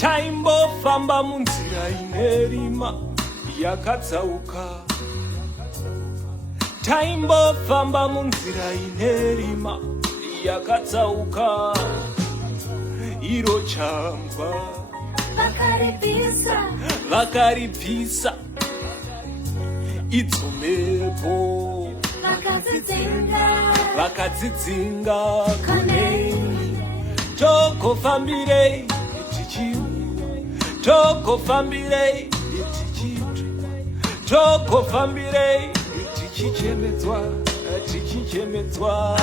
taimbofamba munzira ine rima yakatsauka, taimbofamba munzira ine rima yakatsauka, iro chambwa vakaribvisa, idzo mhepo vakadzidzinga kuneni, togofambirei togofambirei togofambirei tichichemedzwa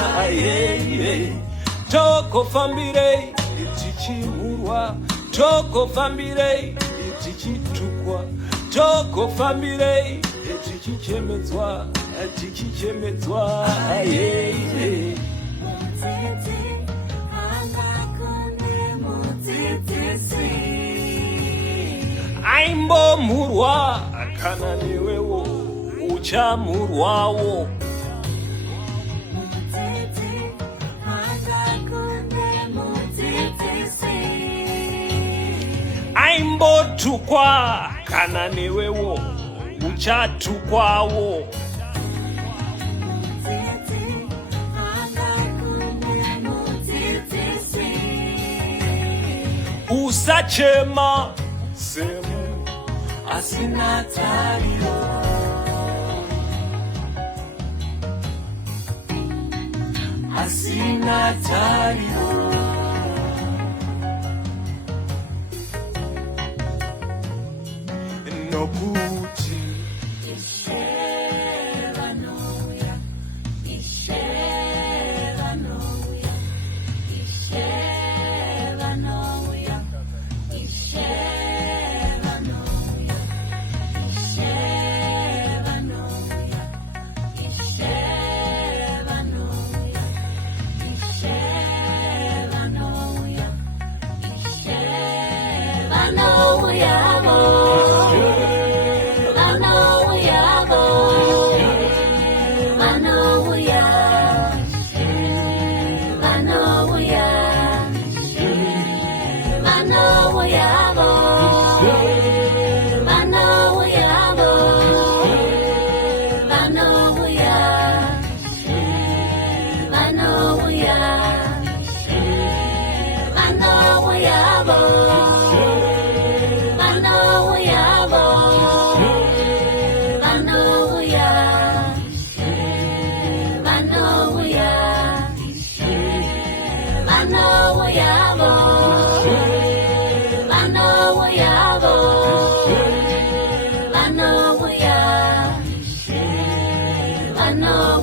togofambirei tichimurwa, togofambirei tichitukwa, togofambirei tichichemedzwa aimbomurwa kana newewo uchamurwawo, aimbotukwa kana newewo uchatukwawo, usachema semu asina tariro, asina tariro, nokuti I know